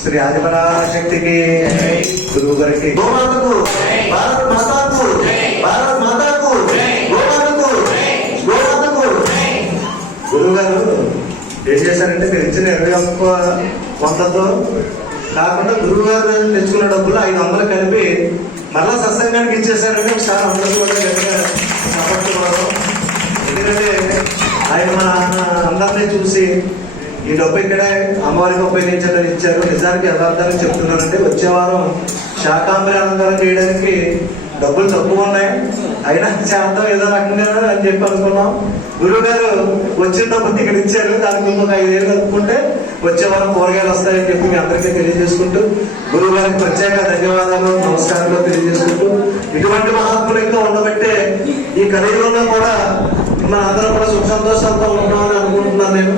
శ్రీ ఆదిపరాశక్తికి గురువు గారికి గోమాతకు భారత్ మాతాకు భారత్ మాతాకు గోమాతకు గోమాతకు గురువు గారు ఏం చేశారంటే మీరు ఇచ్చిన ఇరవై ఒక్క వందతో కాకుండా గురువు గారు తెచ్చుకున్న డబ్బులు ఐదు వందలు కలిపి మళ్ళా సత్సంగానికి ఇచ్చేసారంటే చాలా అందరూ కూడా గట్టిగా ఎందుకంటే ఆయన మన అందరినీ చూసి ఈ డబ్బు ఇక్కడే అమ్మవారికి ఉపయోగించాలని ఇచ్చారు. నిజానికి యథార్థానికి చెప్తున్నానంటే వచ్చే వారం శాకాంబరి అలంకారం చేయడానికి డబ్బులు తక్కువ ఉన్నాయి. అయినా చేద్దాం ఏదో రకంగా అని చెప్పి అనుకున్నాం. గురువు గారు వచ్చిన డబ్బులు ఇక్కడ ఇచ్చారు. దానికి ఇంకొక ఐదేళ్ళు కలుపుకుంటే వచ్చే వారం కూరగాయలు వస్తాయని చెప్పి మీ అందరికీ తెలియజేసుకుంటూ గురువు గారికి ప్రత్యేక ధన్యవాదాలు నమస్కారాలు తెలియజేసుకుంటూ ఇటువంటి మహాత్ములు ఇంకా ఉండబట్టే ఈ కలియుగంలో కూడా మన అందరం కూడా సుఖ సంతోషాలతో ఉంటామని అనుకుంటున్నాను నేను.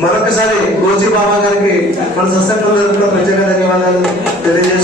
మరొకసారి గోజీ బాబా గారికి మన సత్సంగం తరఫున ప్రత్యేక ధన్యవాదాలు తెలియజేసుకుంటూ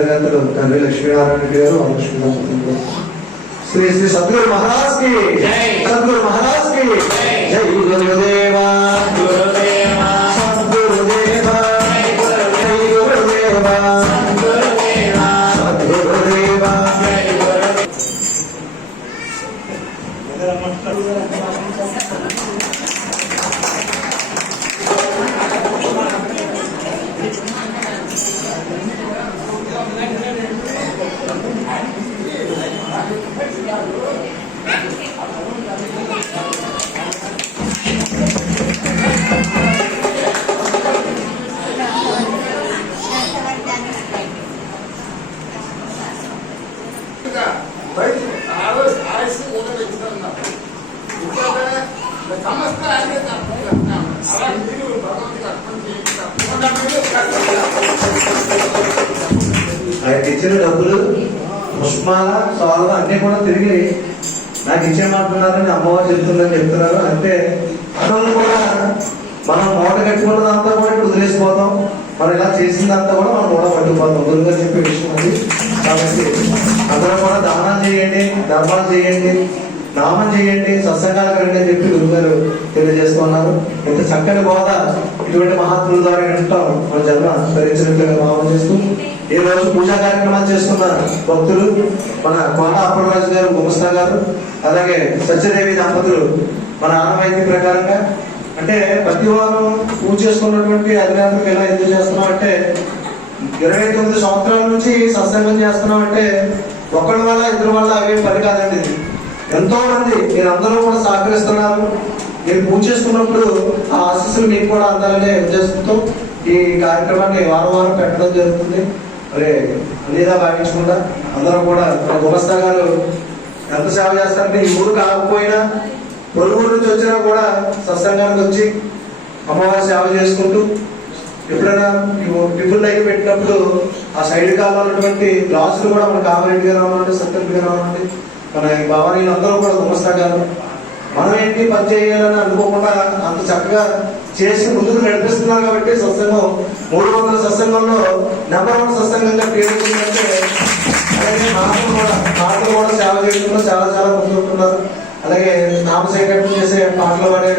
అధికారులు తండ్రి లక్ష్మీనారాయణ గారు లక్ష్మీ శ్రీ శ్రీ సద్గురు మహారాజ్కి సద్గురు మహారాజ్కి. జై. గురుదేవా. సాల్వ అన్ని కూడా తిరిగి నాకు ఇచ్చేయమంటున్నారని అమ్మవారు చెప్తుందని చెప్తున్నారు. అంటే అతను కూడా మనం మూట కట్టుకున్నదంతా కూడా ఇప్పుడు వదిలేసిపోతాం. మనం ఇలా చేసిందంతా కూడా మనం కూడా పట్టుకుపోతాం. గురుగారు చెప్పే విషయం అది. కాబట్టి అందరూ కూడా దానాలు చేయండి ధర్మాలు చేయండి. నామం చేయండి సత్సంగాలకు రండి అని చెప్పి గురుగారు తెలియజేస్తున్నారు ఇంత చక్కని బోధ ఇటువంటి మహాత్ముల ద్వారా వింటాం మన జన్మ ధరించినట్లుగా భావన చేస్తూ ఈ రోజు పూజా కార్యక్రమాలు చేస్తున్న భక్తులు. మన కోన అప్పలరాజు గారు గుమస్తా గారు అలాగే సత్యదేవి దంపతులు మన ఆనవాయితీ ప్రకారంగా. అంటే ప్రతి వారం పూజ చేసుకున్నటువంటి అధికారులకు ఎలా ఎందుకు చేస్తున్నాం అంటే ఇరవై తొమ్మిది సంవత్సరాల నుంచి సత్సంగం చేస్తున్నాం అంటే ఒకళ్ళ వల్ల ఇద్దరు వల్ల అవే పని కాదండి. ఇది ఎంతో మంది అందరూ కూడా సహకరిస్తున్నారు. మీరు పూజ చేసుకున్నప్పుడు ఆ ఆశీస్సులు మీకు కూడా అందాలనే ఉద్దేశంతో ఈ కార్యక్రమాన్ని వారం వారం పెట్టడం జరుగుతుంది. మరి అనేదా భావించకుండా అందరూ కూడా మన గుమస్తా గారు ఎంత సేవ చేస్తారంటే ఈ ఊరు కాకపోయినా పొరుగురు నుంచి వచ్చినా కూడా సత్సంగానికి వచ్చి అమ్మవారి సేవ చేసుకుంటూ ఎప్పుడైనా టిఫిన్ లైట్ పెట్టినప్పుడు ఆ సైడ్ కావాలన్నటువంటి గ్లాసులు కూడా మనకు కామరెడ్డి గారు అవ్వండి సత్యరెడ్డి గారు మన ఈ భవానీ అందరూ కూడా గుమస్తాగారు మనం ఏంటి పని చేయాలని అనుకోకుండా అంత చక్కగా చేసి ముందుకు నడిపిస్తున్నారు కాబట్టి సత్సంగం మూడు వందల సత్సంగంలో నెంబర్ వన్ సత్సంగంగా పేరు అలాగే మాటలు కూడా మాటలు కూడా సేవ చేయడంలో చాలా చాలా ముందుంటున్నారు అలాగే నామసేకరణ చేసే పాటలు పాడే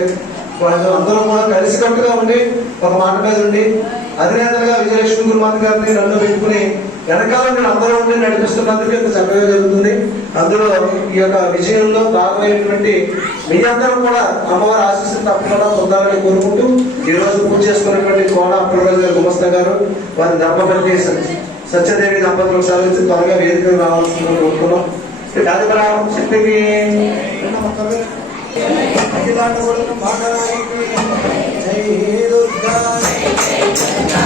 వాళ్ళు అందరూ కూడా కలిసికట్టుగా ఉండి ఒక మాట మీద ఉండి అధినేతగా విజయలక్ష్మి గురుమాత గారిని నన్ను పెట్టుకుని వెనకాల నేను అందరూ ఉండి నడిపిస్తున్నందుకు ఇంత చక్కగా జరుగుతుంది. అందులో ఈ యొక్క విజయంలో భాగమైనటువంటి మీ అందరూ కూడా అమ్మవారి ఆశీస్సులు తప్పకుండా పొందాలని కోరుకుంటూ ఈ రోజు పూజ చేసుకున్నటువంటి కోడ అప్పుడురాజు గారు గుమస్తా గారు వారి ధర్మపతి సత్యదేవి దంపతులకు సాధించి త్వరగా వేదిక రావాల్సిందని కోరుకున్నాం. కాదిపరా శక్తికి. అఖిలాండ జై జై దుర్గా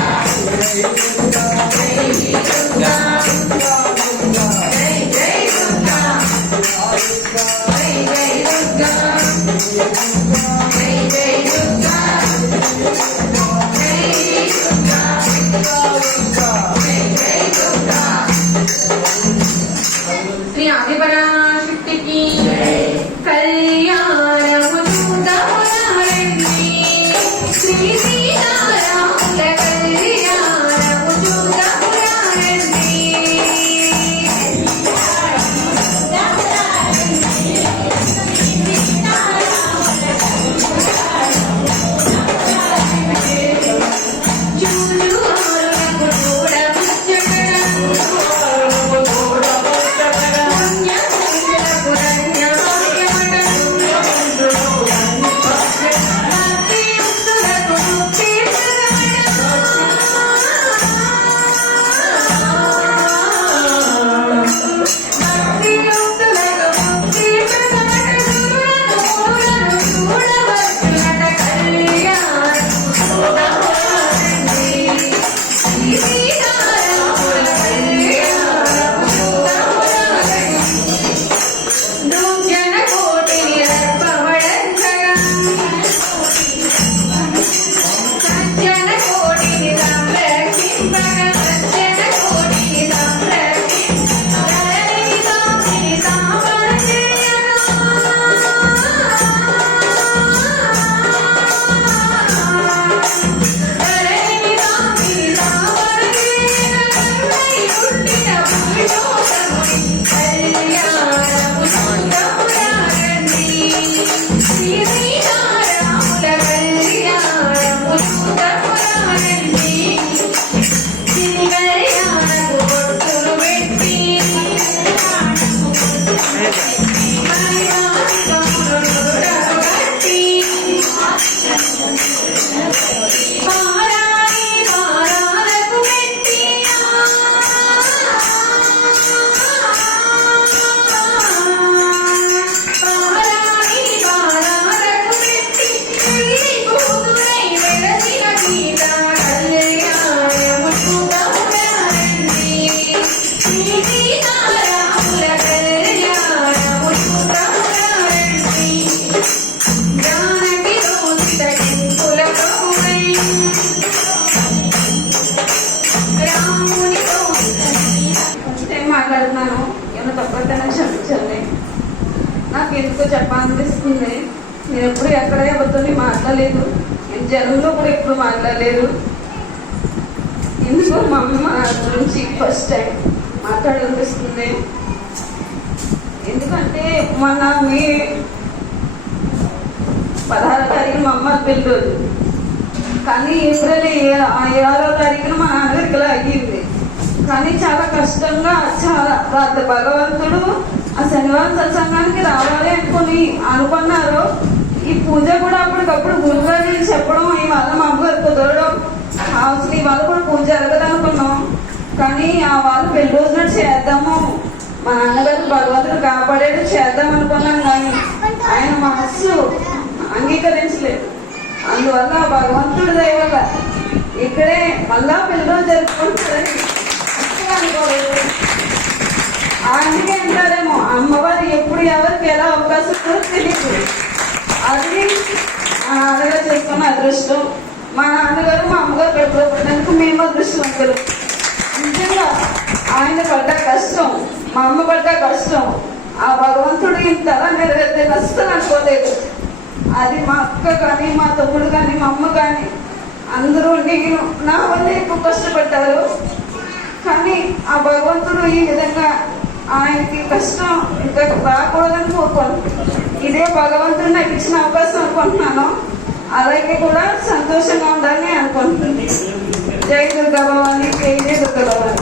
నేను ఎప్పుడు ఎక్కడ ఎవరితో మాట్లాడలేదు. నేను జనంలో కూడా ఎప్పుడు మాట్లాడలేదు. ఎందుకో మా అమ్మ గురించి ఫస్ట్ టైం మాట్లాడాలనిపిస్తుంది. ఎందుకంటే మన మీ పదహారో తారీఖున మా అమ్మ పెళ్ళి కానీ ఏప్రిల్ ఏడవ తారీఖున మా నాన్నగారికి ఇలా అయ్యింది. కానీ చాలా కష్టంగా చాలా రాత్రి భగవంతుడు ఆ శనివారం సత్సంగానికి రావాలి అనుకుని అనుకున్నారు. ఈ పూజ కూడా అప్పటికప్పుడు గురువుగారి చెప్పడం ఈ వాళ్ళ మా అమ్మగారు కుదరడం అసలు ఇవాళ కూడా పూజ జరగదనుకున్నాం. కానీ ఆ వాళ్ళు పెళ్ళి రోజున చేద్దాము. మా నాన్నగారు భగవంతుడు కాపాడేది చేద్దాం అనుకున్నాం కానీ ఆయన మనస్సు అంగీకరించలేదు అందువల్ల భగవంతుడు భగవంతుడి ఇక్కడే మళ్ళా పెళ్ళి రోజు జరుపుకుంటారని అనుకోలేదు అందుకే అంటారేమో అమ్మవారు ఎప్పుడు ఎవరికి ఎలా అవకాశం ఉంటుందో తెలియదు అది మా నాన్నగారు చేసుకున్న అదృష్టం. మా నాన్నగారు మా అమ్మగారు కడుపులో పడినందుకు మేము అదృష్టవంతులు. నిజంగా ఆయన పడ్డ కష్టం మా అమ్మ పడ్డ కష్టం ఆ భగవంతుడు ఇంతలా నెరవేర్తే అస్సలు అనుకోలేదు. అది మా అక్క కానీ మా తమ్ముడు కానీ మా అమ్మ కానీ అందరూ నేను నా వల్ల ఎక్కువ కష్టపడ్డారు. కానీ ఆ భగవంతుడు ఈ విధంగా ఆయనకి కష్టం ఇంకా రాకూడదని కోరుకోను. ఇదే భగవంతుడు నాకు ఇచ్చిన అవకాశం అనుకుంటున్నాను. అలాగే కూడా సంతోషంగా ఉండాలని అనుకుంటుంది జై దుర్గా భవాని జై జయ దుర్గా భవాని.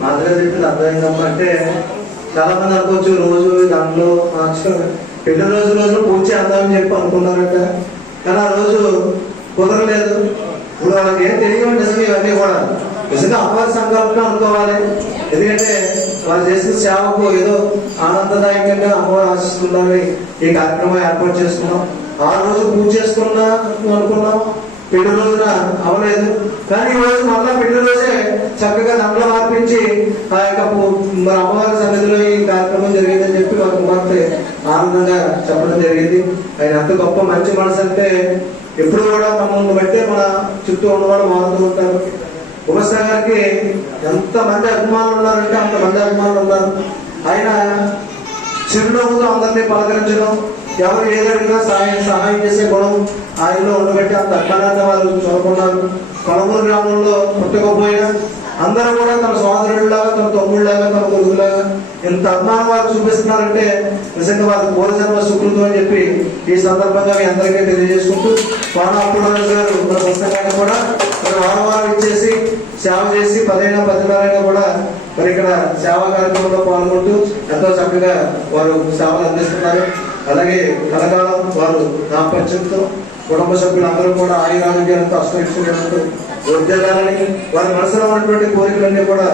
మాదిగా చెప్పింది అర్థమైందమ్మా అంటే చాలా మంది అనుకోవచ్చు రోజు దాంట్లో పెళ్ళి రోజు రోజు పూజ చేద్దామని చెప్పి అనుకున్నారంట. కానీ ఆ రోజు కుదరలేదు. ఇప్పుడు వాళ్ళకి ఏం తెలియదు నిజంగా ఇవన్నీ కూడా. నిజంగా అపార సంకల్పం అనుకోవాలి. ఎందుకంటే వాళ్ళు చేసిన సేవకు ఏదో ఆనందం ఆనందదాయకంగా అమ్మవారు ఆశిస్తుందని ఈ కార్యక్రమం ఏర్పాటు చేసుకున్నాం. ఆ రోజు పూజ చేసుకున్నా అనుకున్నాం. పెళ్ళి రోజున అవలేదు కానీ ఈ రోజు మళ్ళా పెళ్ళి రోజే చక్కగా దండలు మార్పించి ఆ యొక్క మన అమ్మవారి సన్నిధిలో ఈ కార్యక్రమం జరిగిందని చెప్పి మా కుమార్తె ఆనందంగా చెప్పడం జరిగింది. ఆయన అంత గొప్ప మంచి మనసు అంటే ఎప్పుడు కూడా మమ్మల్ని బట్టే మన చుట్టూ ఉన్నవాళ్ళు మారుతూ ఉంటారు. ఉమస్తా గారికి ఎంత మంది అభిమానులు ఉన్నారంటే అంత మంది అభిమానులు ఉన్నారు. ఆయన చిరునవ్వుతో అందరినీ పలకరించడం ఎవరు ఏదడిగినా సహాయం సహాయం చేసే గుణం ఆయనలో ఉండబెట్టి అంత అభిమానాన్ని వాళ్ళు చూడకున్నారు కొలమూరు గ్రామంలో పుట్టకపోయినా అందరూ కూడా తన సోదరుడిలాగా తన తమ్ముళ్ళలాగా తన కొడుకులాగా ఎంత అభిమానం వారు చూపిస్తున్నారంటే నిజంగా వారి పూర్వజన్మ సుకృతం అని చెప్పి ఈ సందర్భంగా మీ అందరికీ తెలియజేసుకుంటూ కోనాపురం గారు మన పుస్తకాన్ని కూడా వారం వారం ఇచ్చేసి సేవ చేసి పదైనా పదిన్నరైనా కూడా మరి ఇక్కడ సేవా కార్యక్రమంలో పాల్గొంటూ ఎంతో చక్కగా వారు సేవలు అందిస్తున్నారు. అలాగే కలకాలం వారు దాంపత్యంతో కుటుంబ సభ్యులందరూ కూడా ఆయుర ఆరోగ్యాలతో అస్తమిస్తున్నట్టు ఉద్యోగాలని వారి మనసులో ఉన్నటువంటి కోరికలన్నీ కూడా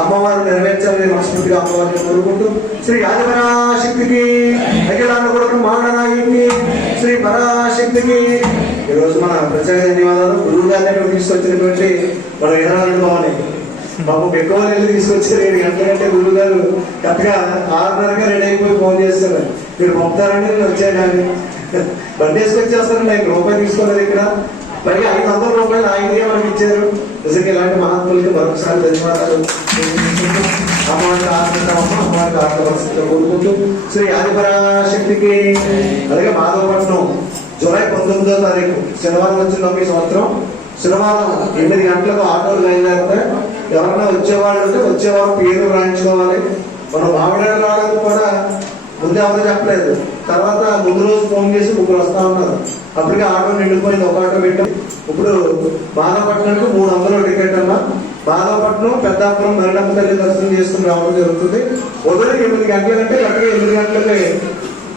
అమ్మవారు నెరవేర్చాలని మనస్ఫూర్తిగా అమ్మవారిని కోరుకుంటూ శ్రీ ఆదిపరాశక్తికి అఖిలాండ కొడుకు మాడనాయికి శ్రీ పరాశక్తికి ఈ రోజు మన ప్రత్యేక ధన్యవాదాలు. గురువు గారిని ఇక్కడ తీసుకొచ్చినటువంటి మన విధానాలు బాగున్నాయి బాబు ఎక్కువ వెళ్ళి తీసుకొచ్చారు. ఏడు గంటలంటే గురువు గారు కరెక్ట్గా ఆరున్నరగా రెడీ అయిపోయి ఫోన్ చేస్తారు మీరు పంపుతారండి నేను వచ్చాను బండి వేసుకొచ్చి వేసుకొచ్చేస్తారండి ఆయన రూపాయి తీసుకోలేదు ఇక్కడ. మరి ఐదు వందల రూపాయలు ఆయనకే మనకి ఇచ్చారు. నిజంగా ఇలాంటి మహాత్ములకి మరొకసారి ధన్యవాదాలు. అమ్మవారికి ఆత్మకమ్మ అమ్మవారికి ఆత్మపరిస్థితిలో కోరుకుంటూ శ్రీ ఆదిపరాశక్తికి అలాగే మాధవపట్నం జూలై పంతొమ్మిదో తారీఖు శనివారం వచ్చిన ఈ సంవత్సరం. శనివారం ఎనిమిది గంటలకు ఆటోలు బయలుదేరితే ఎవరైనా వచ్చేవాళ్ళు ఉంటే వచ్చేవారు పేరు రాయించుకోవాలి. మనం మామిడాడు రావడానికి కూడా ముందే ఎవరు చెప్పలేదు. తర్వాత ముందు రోజు ఫోన్ చేసి ముగ్గురు వస్తా ఉన్నారు. అప్పటికే ఆటో నిండిపోయింది ఒక ఆటో పెట్టాం. ఇప్పుడు బాలపట్నంకి మూడు వందలు టికెట్ అన్నా. బాలపట్నం పెద్దాపురం మరణమ్మ తల్లి దర్శనం చేసుకుని రావడం జరుగుతుంది. ఉదయం ఎనిమిది గంటల కంటే ఎనిమిది గంటలకి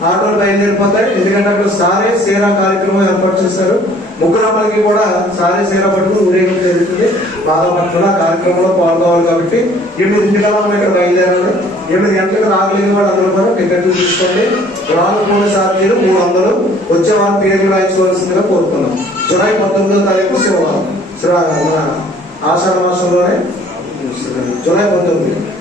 ఆటోలు బయలుదేరిపోతాయి. ఎందుకంటే అక్కడ సారే సేరా కార్యక్రమం ఏర్పాటు చేశారు. ముగ్గురు అమ్మలకి కూడా సారే సేరా పట్టుకుని ఊరేగింపు జరుగుతుంది. బాలపట్నంలో ఆ కార్యక్రమంలో పాల్గొవాలి కాబట్టి ఎనిమిది ఎనిమిదింటికల్లా మనం ఇక్కడ బయలుదేరాలి ఎనిమిది గంటలకు రాగలిగిన వాళ్ళు అందరూ కూడా టికెట్లు తీసుకోండి. రానుకున్న మీరు మూడు వందలు వచ్చే వారి పేర్లు రాయించుకోవాల్సిందిగా కోరుతున్నాం. జులై పంతొమ్మిదో తారీఖు శివవారం శ్రా- మన ఆషాఢ మాసంలోనే జులై పంతొమ్మిది.